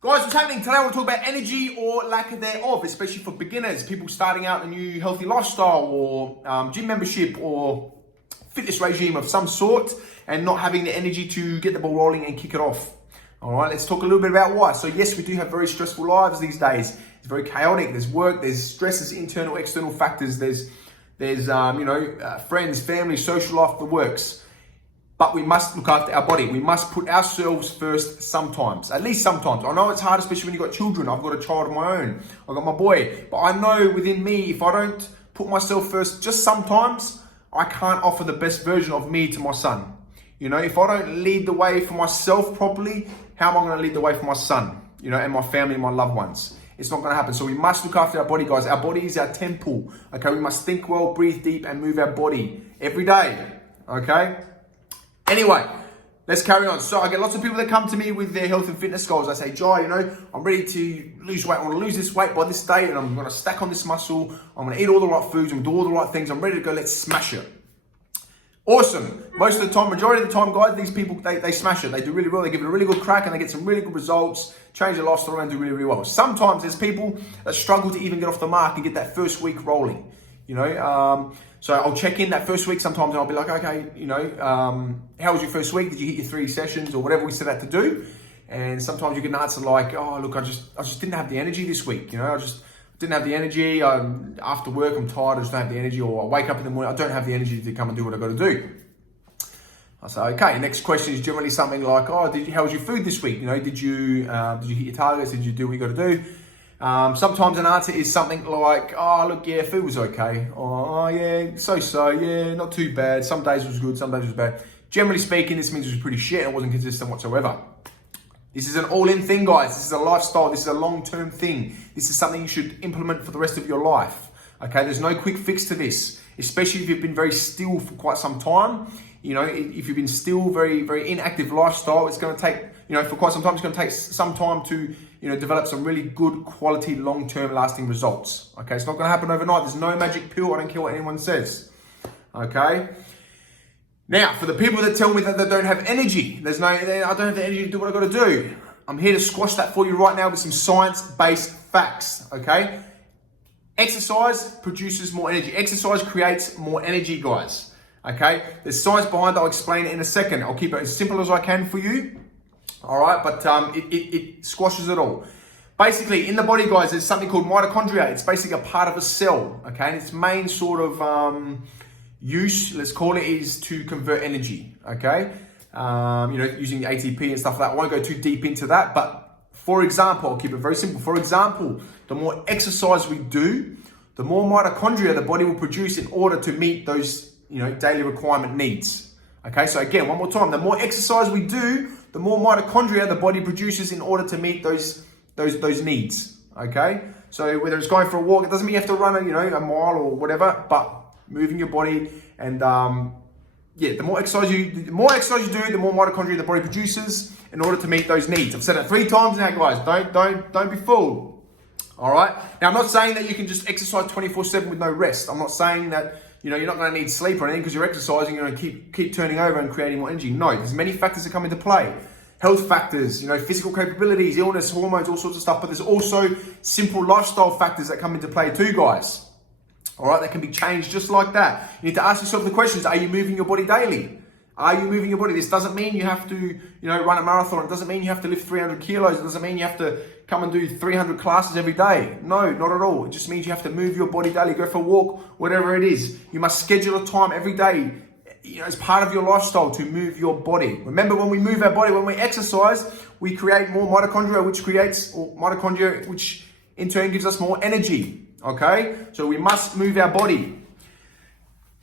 Guys, what's happening? Today we'll talk about energy or lack thereof, especially for beginners, people starting out a new healthy lifestyle or gym membership or fitness regime of some sort and not having the energy to get the ball rolling and kick it off. All right, let's talk a little bit about why. So yes, we do have very stressful lives these days. It's very chaotic. There's work, there's stress, there's internal, external factors. There's friends, family, social life, the works. But we must look after our body. We must put ourselves first sometimes, at least sometimes. I know it's hard, especially when you've got children. I've got a child of my own. I've got my boy. But I know within me, if I don't put myself first just sometimes, I can't offer the best version of me to my son. You know, if I don't lead the way for myself properly, how am I going to lead the way for my son, and my family and my loved ones? It's not going to happen. So we must look after our body, guys. Our body is our temple. Okay, we must think well, breathe deep, and move our body every day. Okay? Anyway, let's carry on. So I get lots of people that come to me with their health and fitness goals. I say, Jai, I'm ready to lose weight. I want to lose this weight by this date, and I'm going to stack on this muscle. I'm going to eat all the right foods. I'm going to do all the right things. I'm ready to go. Let's smash it. Awesome. Most of the time, majority of the time, guys, these people, they smash it. They do really well. They give it a really good crack, and they get some really good results, change their lifestyle, and do really, really well. Sometimes there's people that struggle to even get off the mark and get that first week rolling. So I'll check in that first week sometimes and I'll be like, okay, how was your first week? Did you hit your 3 sessions or whatever we set out to do? And sometimes you get an answer like, oh, look, I just didn't have the energy this week. I just didn't have the energy. After work, I'm tired. I just don't have the energy. Or I wake up in the morning, I don't have the energy to come and do what I've got to do. I say, okay, next question is generally something like, oh, how was your food this week? Did you hit your targets? Did you do what you got to do? Sometimes an answer is something like, oh, look, yeah, food was okay. Oh, yeah, so, yeah, not too bad. Some days was good, some days was bad. Generally speaking, this means it was pretty shit and it wasn't consistent whatsoever. This is an all-in thing, guys. This is a lifestyle. This is a long-term thing. This is something you should implement for the rest of your life. Okay, there's no quick fix to this, especially if you've been very still for quite some time. If you've been still very, very inactive lifestyle, it's going to take, for quite some time, it's going to take some time to, develop some really good quality, long-term lasting results. Okay, it's not going to happen overnight. There's no magic pill. I don't care what anyone says. Okay. Now, for the people that tell me that they don't have energy, I don't have the energy to do what I've got to do. I'm here to squash that for you right now with some science-based facts. Okay. Exercise produces more energy. Exercise creates more energy, guys. Okay. There's science behind it. I'll explain it in a second. I'll keep it as simple as I can for you. All right, but it squashes it all. Basically, in the body, guys, there's something called mitochondria. It's basically a part of a cell, okay? And its main sort of use, let's call it, is to convert energy, okay? Using ATP and stuff like that. I won't go too deep into that, but for example, I'll keep it very simple. For example, the more exercise we do, the more mitochondria the body will produce in order to meet those, daily requirement needs. Okay, so again, one more time, the more exercise we do, the more mitochondria the body produces in order to meet those needs. Okay, so whether it's going for a walk, it doesn't mean you have to run a mile or whatever, but moving your body and the more exercise you do, the more mitochondria the body produces in order to meet those needs. I've said it 3 times now, guys. Don't be fooled. All right. Now, I'm not saying that you can just exercise 24/7 with no rest. I'm not saying that you're not going to need sleep or anything because you're exercising. You're going to keep turning over and creating more energy. No, there's many factors that come into play. Health factors, physical capabilities, illness, hormones, all sorts of stuff. But there's also simple lifestyle factors that come into play too, guys. All right, that can be changed just like that. You need to ask yourself the questions: are you moving your body daily? Are you moving your body? This doesn't mean you have to, run a marathon. It doesn't mean you have to lift 300 kilos. It doesn't mean you have to come and do 300 classes every day. No, not at all. It just means you have to move your body daily, go for a walk, whatever it is. You must schedule a time every day, as part of your lifestyle to move your body. Remember, when we move our body, when we exercise, we create more mitochondria, which in turn gives us more energy. Okay? So we must move our body.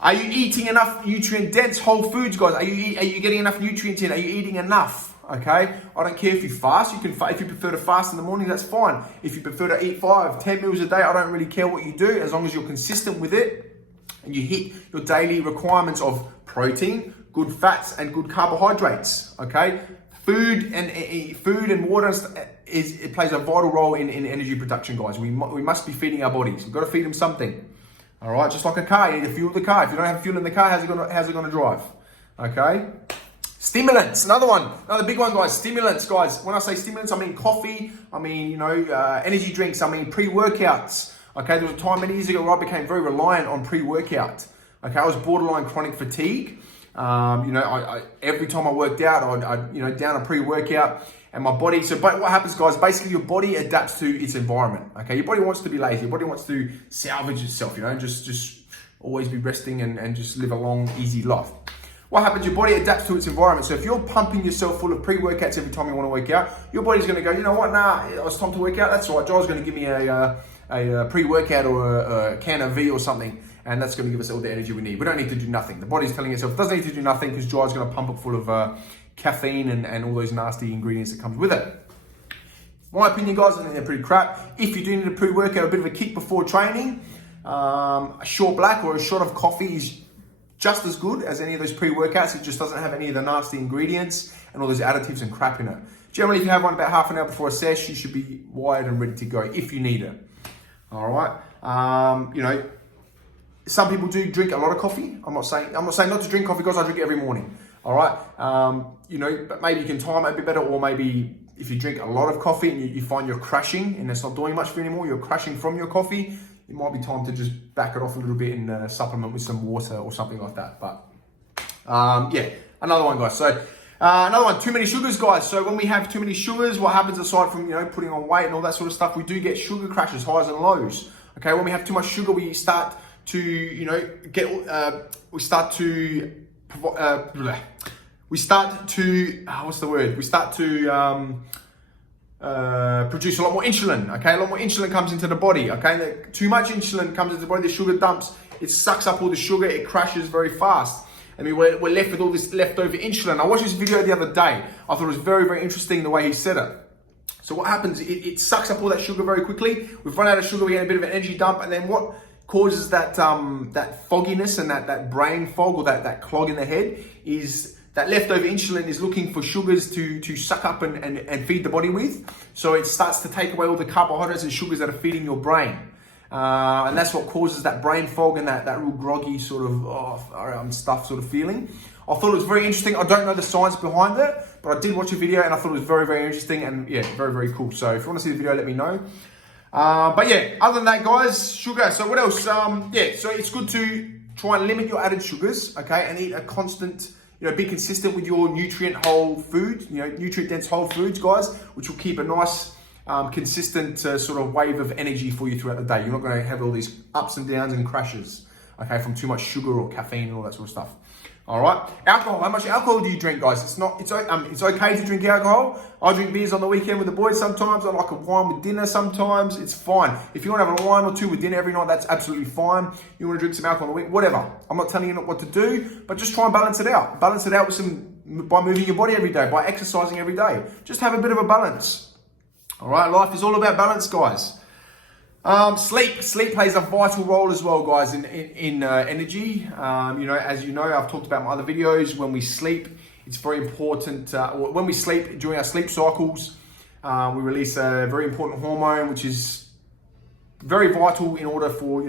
Are you eating enough nutrient-dense whole foods, guys? Are you getting enough nutrients in? Are you eating enough? Okay? I don't care if you fast. If you prefer to fast in the morning, that's fine. If you prefer to eat 5-10 meals a day, I don't really care what you do, as long as you're consistent with it and you hit your daily requirements of protein, good fats, and good carbohydrates. Okay? Food and water it plays a vital role in energy production, guys. We must be feeding our bodies. We've got to feed them something. All right, just like a car, you need to fuel the car. If you don't have fuel in the car, how's it gonna drive? Okay. Stimulants, another big one, guys. Stimulants, guys. When I say stimulants, I mean coffee. I mean, energy drinks. I mean pre-workouts. Okay, there was a time many years ago where I became very reliant on pre-workout. Okay, I was borderline chronic fatigue. I every time I worked out, I'd down a pre-workout, and my body. But what happens, guys? Basically, your body adapts to its environment. Okay, your body wants to be lazy. Your body wants to salvage itself. Just always be resting and just live a long, easy life. What happens? Your body adapts to its environment. So if you're pumping yourself full of pre-workouts every time you want to work out, your body's going to go, you know what? Nah, it's time to work out. That's all right. Joel's going to give me a pre-workout or a can of V or something, and that's going to give us all the energy we need. We don't need to do nothing. The body's telling itself it doesn't need to do nothing because Joel's going to pump it full of caffeine and all those nasty ingredients that comes with it. My opinion, guys, I think they're pretty crap. If you do need a pre-workout, a bit of a kick before training, a short black or a shot of coffee is just as good as any of those pre-workouts. It just doesn't have any of the nasty ingredients and all those additives and crap in it. Generally, if you have one about half an hour before a sesh, you should be wired and ready to go if you need it. All right. Some people do drink a lot of coffee. I'm not saying not to drink coffee, because I drink it every morning. All right. But maybe you can time it a bit better, or maybe if you drink a lot of coffee and you find you're crashing and it's not doing much for you anymore, you're crashing from your coffee, it might be time to just back it off a little bit and supplement with some water or something like that. But another one, guys. So another one, too many sugars, guys. So when we have too many sugars, what happens aside from putting on weight and all that sort of stuff, we do get sugar crashes, highs and lows. Okay, when we have too much sugar, we start to produce a lot more insulin. Okay, a lot more insulin comes into the body. Okay, too much insulin comes into the body, the sugar dumps, it sucks up all the sugar, it crashes very fast. I mean, we're left with all this leftover insulin. I watched this video the other day. I thought it was very, very interesting the way he said it. So what happens, it sucks up all that sugar very quickly. We've run out of sugar, we get a bit of an energy dump, and then what causes that fogginess and that brain fog, or that clog in the head, is that leftover insulin is looking for sugars to suck up and feed the body with. So it starts to take away all the carbohydrates and sugars that are feeding your brain. And that's what causes that brain fog and that real groggy sort of stuff sort of feeling. I thought it was very interesting. I don't know the science behind it, but I did watch a video and I thought it was very, very interesting and very, very cool. So if you want to see the video, let me know. Other than that, guys, sugar. So what else? So it's good to try and limit your added sugars, okay, and eat a constant, be consistent with your nutrient whole food, nutrient dense whole foods, guys, which will keep a nice, consistent sort of wave of energy for you throughout the day. You're not going to have all these ups and downs and crashes, okay, from too much sugar or caffeine and all that sort of stuff. All right, alcohol. How much alcohol do you drink, guys? It's okay to drink alcohol. I drink beers on the weekend with the boys sometimes. I like a wine with dinner sometimes. It's fine. If you want to have a wine or two with dinner every night, that's absolutely fine. You want to drink some alcohol on the week, whatever. I'm not telling you what to do, but just try and balance it out. Balance it out with by moving your body every day, by exercising every day. Just have a bit of a balance. All right, life is all about balance, guys. Sleep plays a vital role as well, guys, in energy. As you know, I've talked about in my other videos. When we sleep, it's very important. When we sleep, during our sleep cycles, we release a very important hormone, which is very vital in order for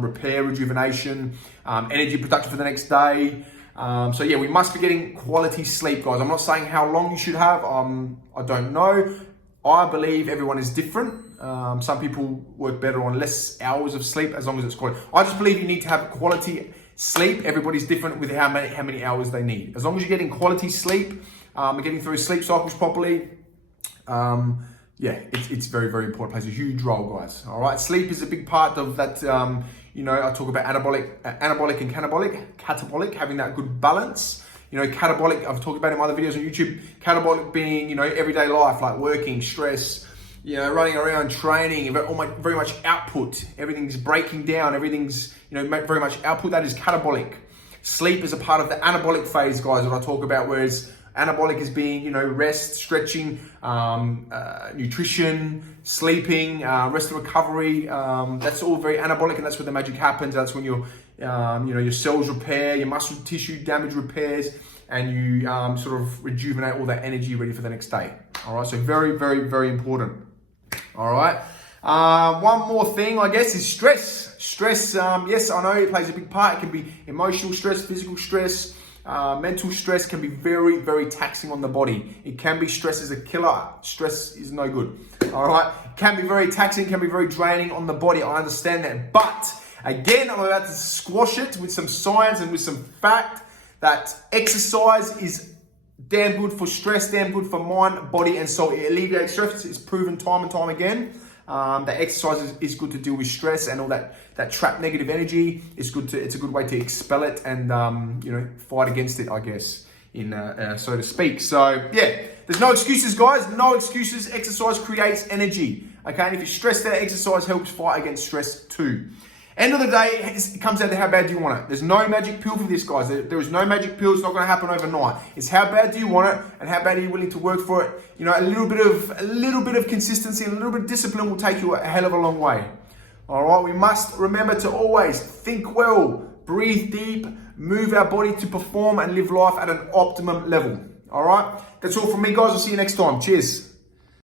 repair, rejuvenation, energy production for the next day. We must be getting quality sleep, guys. I'm not saying how long you should have. I don't know. I believe everyone is different. Some people work better on less hours of sleep as long as it's quality. I just believe you need to have quality sleep. Everybody's different with how many hours they need. As long as you're getting quality sleep, getting through sleep cycles properly, it's very, very important. It plays a huge role, guys. All right, sleep is a big part of that. I talk about anabolic and catabolic, having that good balance. Catabolic, I've talked about in my other videos on YouTube. Catabolic being, everyday life, like working, stress, running around, training, very much output. Everything's breaking down. Everything's, very much output. That is catabolic. Sleep is a part of the anabolic phase, guys, that I talk about, whereas anabolic is being, rest, stretching, nutrition, sleeping, rest and recovery. That's all very anabolic, and that's where the magic happens. That's when your cells repair, your muscle tissue damage repairs, and you sort of rejuvenate all that energy ready for the next day. All right, so very, very, very important. All right. One more thing, I guess, is stress. Stress, yes, I know it plays a big part. It can be emotional stress, physical stress, Mental stress can be very, very taxing on the body. It can be stress is a killer. Stress is no good. All right. It can be very taxing, can be very draining on the body. I understand that. But again, I'm about to squash it with some science and with some fact that exercise is damn good for stress, damn good for mind, body, and soul. It alleviates stress. It's proven time and time again. That exercise is good to deal with stress and all that trapped negative energy. It's a good way to expel it and fight against it, I guess, so to speak. So yeah, there's no excuses, guys. No excuses. Exercise creates energy. Okay, and if you're stressed out, exercise helps fight against stress too. End of the day, it comes down to how bad do you want it. There's no magic pill for this, guys. There is no magic pill. It's not going to happen overnight. It's how bad do you want it, and how bad are you willing to work for it. You know, a little bit of consistency and a little bit of discipline will take you a hell of a long way. All right. We must remember to always think well, breathe deep, move our body to perform and live life at an optimum level. All right. That's all from me, guys. I'll see you next time. Cheers.